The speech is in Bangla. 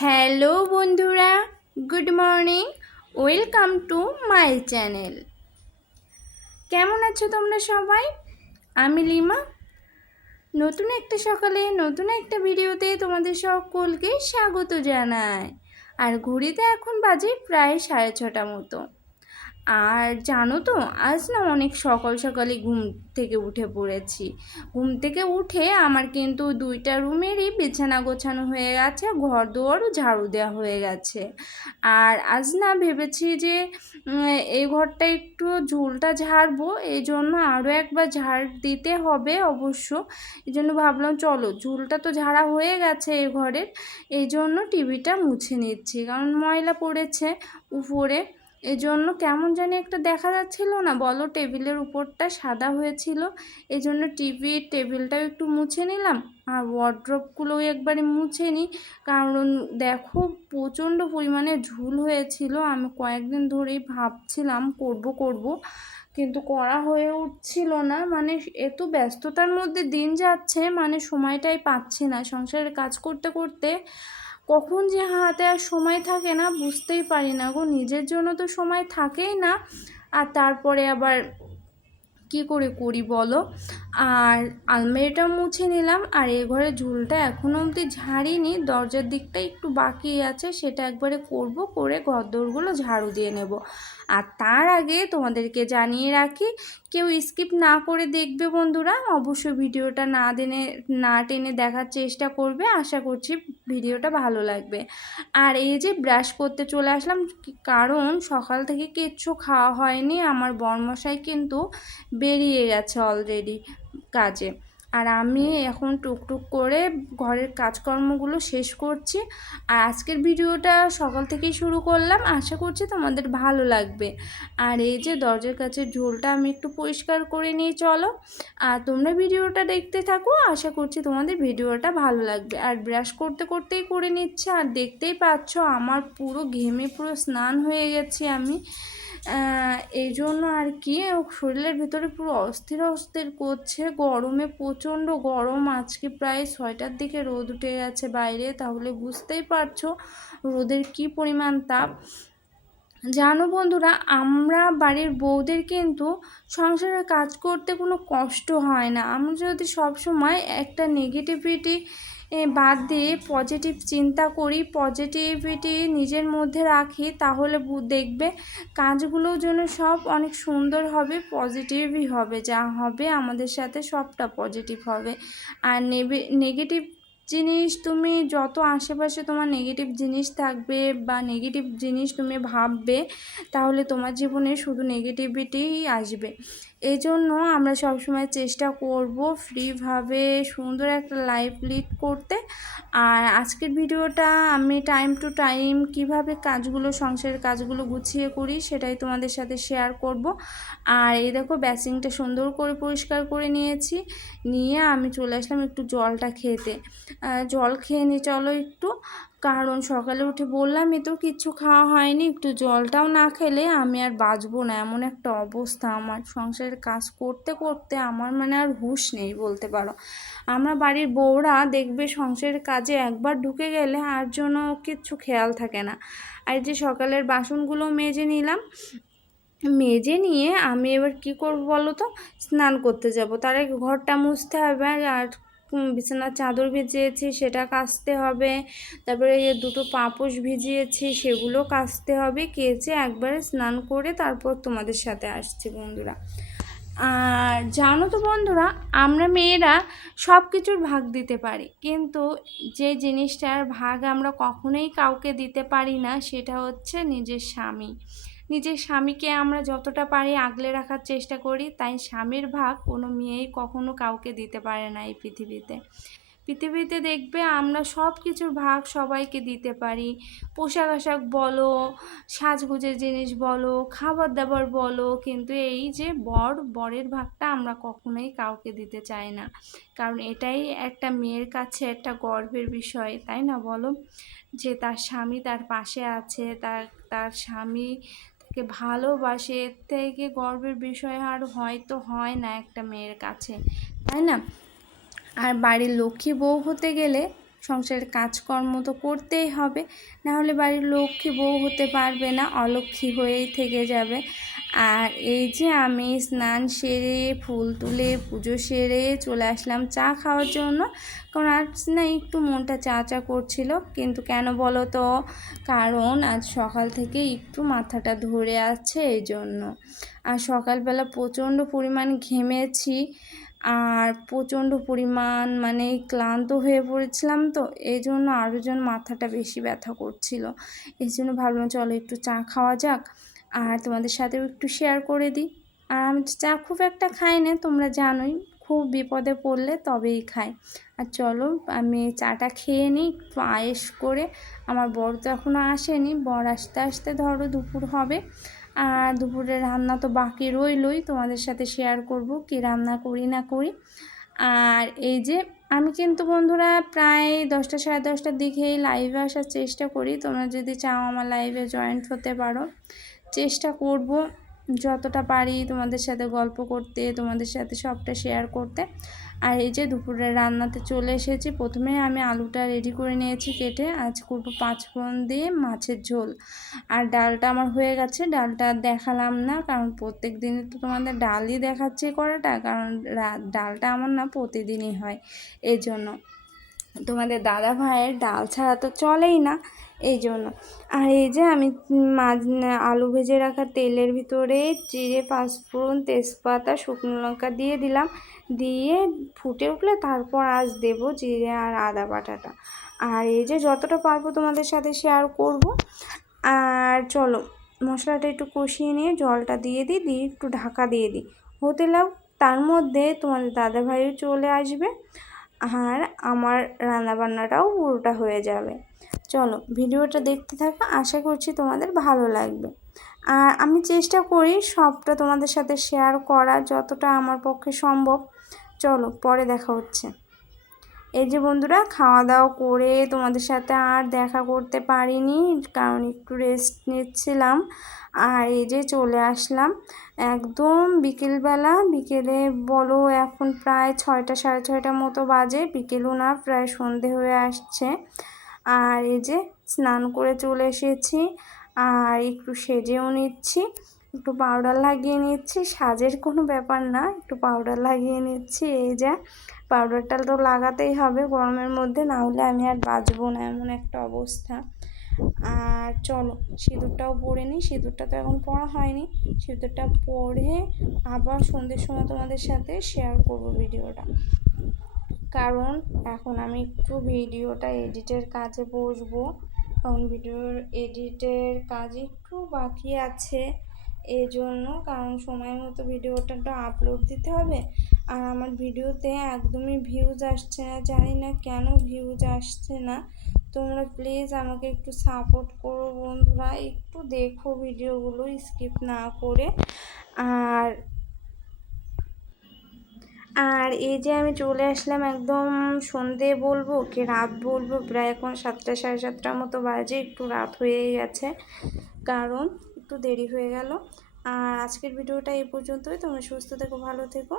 হ্যালো বন্ধুরা, good morning, welcome to my channel. কেমন আছো তোমরা সবাই? আমি লিমা। নতুন একটা সকালে নতুন একটা ভিডিওতে তোমাদের সকলকে স্বাগত জানায় আর ঘুরিতে এখন বাজে প্রায় সাড়ে ছটা মতো। আর জানো তো, আজ না অনেক সকাল সকালে ঘুম থেকে উঠে পড়েছি। ঘুম থেকে উঠে আমার কিন্তু দুইটা রুমেরই বিছানা গোছানো হয়ে গেছে ঘর দুয়ারও ঝাড়ু দেওয়া হয়ে গেছে। আর আজ না ভেবেছি যে এই ঘরটা একটু ঝুলটা ঝাড়বো, এই জন্য আরও একবার ঝাড় দিতে হবে অবশ্য। এই জন্য ভাবলাম চলো, ঝুলটা তো ঝাড়া হয়ে গেছে এই ঘরের, এই জন্য টিভিটা মুছে নিচ্ছি। কারণ ময়লা পড়েছে উপরে। এই জন্য কেমন জানি একটা দেখা যাচ্ছিল না। বলো, টেবিলের উপরটা সাদা হয়েছিল। এই জন্য টিভির টেবিলটাও একটু মুছে নিলাম। আর ওয়ার্ড্রপগুলোও একবারে মুছে নিই কারণ দেখো, প্রচণ্ড পরিমাণে ঝুল হয়েছিল। আমি কয়েকদিন ধরেই ভাবছিলাম, করব করব। কিন্তু করা হয়ে উঠছিল না। মানে এত ব্যস্ততার মধ্যে দিন যাচ্ছে মানে সময়টাই পাচ্ছি না। সংসারের কাজ করতে করতে কখন যে হাতে আর সময় থাকে না, বুঝতেই পারি না গো। নিজের জন্য তো সময় থাকেই না। আর তারপরে আবার কি করে করি বলো? আর আলমারিটা মুছে নিলাম, আর এ ঘরে ঝুলটা এখনও অবধি ঝাড়িনি। দরজার দিকটা একটু বাকি আছে, সেটা একবারে করব, করে ঘরদোরগুলো ঝাড়ু দিয়ে নেব। আর তার আগে তোমাদেরকে জানিয়ে রাখি, কেউ স্কিপ না করে দেখবে বন্ধুরা, অবশ্যই ভিডিওটা না দেনে না টেনে দেখার চেষ্টা করবে। আশা করছি ভিডিওটা ভালো লাগবে। আর এই যে ব্রাশ করতে চলে আসলাম, কারণ সকাল থেকে কিচ্ছু খাওয়া হয়নি, আমার বরমশাই কিন্তু বেরিয়ে গেছে অলরেডি কাজে। আর আমি এখন টুকটুক করে ঘরের কাজকর্মগুলো শেষ করছি। আর আজকের ভিডিওটা সকাল থেকেই শুরু করলাম। আশা করছি তোমাদের ভালো লাগবে। আর এই যে দরজার কাছে ঝোলটা আমি একটু পরিষ্কার করে নিয়ে চলো। আর তোমরা ভিডিওটা দেখতে থাকো। আশা করছি তোমাদের ভিডিওটা ভালো লাগবে। আর ব্রাশ করতে করতেই করে নিচ্ছে। আর দেখতেই পাচ্ছ আমার পুরো ঘেমে পুরো স্নান হয়ে গেছি আমি। এই জন্য আর কি শরীরের ভেতরে পুরো অস্থির অস্থির করছে। গরমে প্রচণ্ড গরম, আজকে প্রায় ছয়টার দিকে রোদ উঠে গেছে বাইরে, তাহলে বুঝতেই পারছ রোদের কি পরিমাণ তাপ। জানো বন্ধুরা, আমরা বাড়ির বউদের কিন্তু সংসারে কাজ করতে কোনো কষ্ট হয় না। আমরা যদি সব সময় একটা নেগেটিভিটি বাদ দিয়ে পজিটিভ চিন্তা করি পজিটিভিটি নিজের মধ্যে রাখি, তাহলে দেখবে কাজগুলোর জন্য সব অনেক সুন্দর হবে পজিটিভই হবে, যা হবে আমাদের সাথে সবটা পজিটিভ হবে। আর নেগেটিভ জিনিস তুমি যত আশেপাশে তোমার নেগেটিভ জিনিস থাকবে বা নেগেটিভ জিনিস তুমি ভাববে, তাহলে তোমার জীবনে শুধু নেগেটিভিটিই আসবে। এই জন্য আমরা সবসময় চেষ্টা করব ফ্রিভাবে সুন্দর একটা লাইফ লিড করতে। আর আজকের ভিডিওটা আমি টাইম টু টাইম কীভাবে কাজগুলো, সংসারের কাজগুলো গুছিয়ে করি সেটাই তোমাদের সাথে শেয়ার করব। আর এই দেখো ব্যাসিংটা সুন্দর করে পরিষ্কার করে নিয়েছি। নিয়ে আমি চলে আসলাম একটু জলটা খেতে। জল খেয়ে নি, চলো একটু। কারণ সকালে উঠে বললাম, এ তো কিচ্ছু খাওয়া হয়নি, একটু জলটাও না খেলে আমি আর বাঁচবো না। এমন একটা অবস্থা আমার সংসারের কাজ করতে করতে আমার মানে আর হুশ নেই, বলতে পারো। আমরা বাড়ির বউরা দেখবে সংসারের কাজে একবার ঢুকে গেলে আর জন্য কিচ্ছু খেয়াল থাকে না। আর যে সকালের বাসনগুলো মেজে নিলাম, মেজে নিয়ে আমি এবার কি করব বলো তো? স্নান করতে যাব। তার আগে ঘরটা মুছতে হবে আর বিছানার চাদর ভিজিয়েছি, সেটা কাচতে হবে। তারপরে এই দুটো পাপোশ ভিজিয়েছি, সেগুলো কাচতে হবে, কেচে একবারে স্নান করে তারপর তোমাদের সাথে আসছি বন্ধুরা। আর জানো তো বন্ধুরা, আমরা মেয়েরা সব কিছুর ভাগ দিতে পারি, কিন্তু যে জিনিসটার ভাগ আমরা কখনোই কাউকে দিতে পারি না, সেটা হচ্ছে নিজের স্বামী। নিজের স্বামীকে আমরা যতটা পারি আগলে রাখার চেষ্টা করি, তাই স্বামীর ভাগ কোনো মেয়েই কখনো কাউকে দিতে পারে না এই পৃথিবীতে। পৃথিবীতে দেখবে আমরা সব কিছুর ভাগ সবাইকে দিতে পারি। পোশাক আশাক বলো, সাজগুজের জিনিস বলো খাবার দাবার বলো, কিন্তু এই যে বর, বরের ভাগটা আমরা কখনোই কাউকে দিতে চাই না। কারণ এটাই একটা মেয়ের কাছে একটা গর্বের বিষয়, তাই না বলো? যে তার স্বামী তার পাশে আছে, তার তার স্বামী কে ভালোবাসে, এর থেকে গর্বের বিষয় আর হয়তো হয় না একটা মেয়ের কাছে, তাই না? আর বাড়ির লক্ষ্মী বউ হতে গেলে সংসারের কাজকর্ম তো করতেই হবে। না হলে বাড়ির লক্ষ্মী বউ হতে পারবে না, অলক্ষ্মী হয়েই থেকে যাবে। আর এই যে আমি স্নান সেরে, ফুল তুলে, পুজো সেরে চলে আসলাম চা খাওয়ার জন্য। কারণ আজ না একটু মনটা চা চা করছিল। কিন্তু কেন বলো তো? কারণ আজ সকাল থেকে একটু মাথাটা ধরে আছে এই জন্য। আর সকালবেলা প্রচণ্ড পরিমাণ ঘেমেছি। আর প্রচণ্ড পরিমাণ মানে ক্লান্ত হয়ে পড়েছিলাম তো এই জন্য আরও যেন মাথাটা বেশি ব্যথা করছিল। এই জন্য ভাবলাম চলো একটু চা খাওয়া যাক, আর তোমাদের সাথেও একটু শেয়ার করে দিই। আর আমি চা খুব একটা খাই না, তোমরা জানোই, খুব বিপদে পড়লে তবেই খাই। আর চলো, আমি চাটা খেয়ে নিই, একটু আয়েস করে। আমার বর তো এখনও আসেনি, বর আসতে আসতে ধরো দুপুর হবে। আর দুপুরে রান্না তো বাকি রইলই, তোমাদের সাথে শেয়ার করব কি রান্না করি না করি। আর এই যে আমি কিন্তু বন্ধুরা প্রায় দশটা সাড়ে দশটার দিকেই লাইভে আসার চেষ্টা করি, তোমরা যদি চাও আমার লাইভে জয়েন্ট হতে পারো। চেষ্টা করব যতটা পারি তোমাদের সাথে গল্প করতে, তোমাদের সাথে সবটা শেয়ার করতে। আর এই যে দুপুরে রান্নাতে চলে এসেছি। প্রথমে আমি আলুটা রেডি করে নিয়েছি কেটে। আজ করব পাঁচ ফোড়ন দিয়ে মাছের ঝোল। আর ডালটা আমার হয়ে গেছে। ডালটা দেখালাম না, কারণ প্রত্যেক দিনই তো তোমাদের ডালই দেখাচ্ছে করাটা, কারণ ডালটা আমার না প্রতিদিনই হয় এই জন্য তোমাদের দাদা ভাইয়ের ডাল ছাড়া তো চলেই না। এই জন্য। আর এই যে আমি মাছ আলু ভেজে রাখা তেলের ভিতরে জিরে, পাঁচফোড়ন, তেজপাতা, শুকনো লঙ্কা দিয়ে দিলাম। দিয়ে ফুটে উঠলে তারপর আজ দেব জিরে আর আদা বাটাটা। আর এই যে যতটা পারব তোমাদের সাথে শেয়ার করব। আর চলো, মশলাটা একটু কষিয়ে নিয়ে জলটা দিয়ে দিই, দিয়ে একটু ঢাকা দিয়ে দিই। হতে লাভ তার মধ্যে তোমাদের দাদাভাইও চলে আসবে। আর আমার রান্নাবান্নাটাও পুরোটা হয়ে যাবে। চলো ভিডিওটা দেখতে থাকো, আশা করছি তোমাদের ভালো লাগবে। আর আমি চেষ্টা করি সবটা তোমাদের সাথে শেয়ার করা যতটা আমার পক্ষে সম্ভব। চলো, পরে দেখা হচ্ছে। এই যে বন্ধুরা খাওয়া দাওয়া করে তোমাদের সাথে আর দেখা করতে পারিনি, কারণ একটু রেস্ট নিচ্ছিলাম। আর এই যে চলে আসলাম, একদম বিকেলবেলা, বিকেলে বলো এখন প্রায় ছয়টা, সাড়ে ছয়টার মতো বাজে, বিকেলও না, প্রায় সন্ধে হয়ে আসছে। আর এই যে স্নান করে চলে এসেছি। আর একটু সেজেও নিচ্ছি, একটু পাউডার লাগিয়ে নিচ্ছি। সাজের কোনো ব্যাপার না, একটু পাউডার লাগিয়ে নিচ্ছি। এই যা পাউডারটা তো লাগাতেই হবে গরমের মধ্যে না হলে আমি আর বাঁচবো না এমন একটা অবস্থা। আর চলো, সিঁদুরটাও পরে নিই। সিঁদুরটা তো এখন পড়া হয়নি। সিঁদুরটা পরে আবার সন্ধ্যের সময় তোমাদের সাথে শেয়ার করব ভিডিওটা কারণ এখন আমি একটু ভিডিওটা এডিটের কাজে বসবো। কারণ ভিডিওর এডিটের কাজ একটু বাকি আছে। এই জন্য কারণ সময় মতো ভিডিওটা তো আপলোড দিতে হবে। আর আমার ভিডিওতে একদমই ভিউজ আসছে না, জানি না কেন ভিউজ আসছে না। তোমরা প্লিজ আমাকে একটু সাপোর্ট করো বন্ধুরা, একটু দেখো ভিডিওগুলো স্কিপ না করে। আর আর এই যে আমি চলে আসলাম একদম সন্ধে বলব কি রাত বলব, প্রায় এখন সাতটা সাড়ে সাতটার মতো বাজে, একটু রাত হয়ে গেছে। কারণ একটু দেরি হয়ে গেল। আর আজকের ভিডিওটা এই পর্যন্তই। তোমরা সুস্থ থেকো, ভালো থেকো।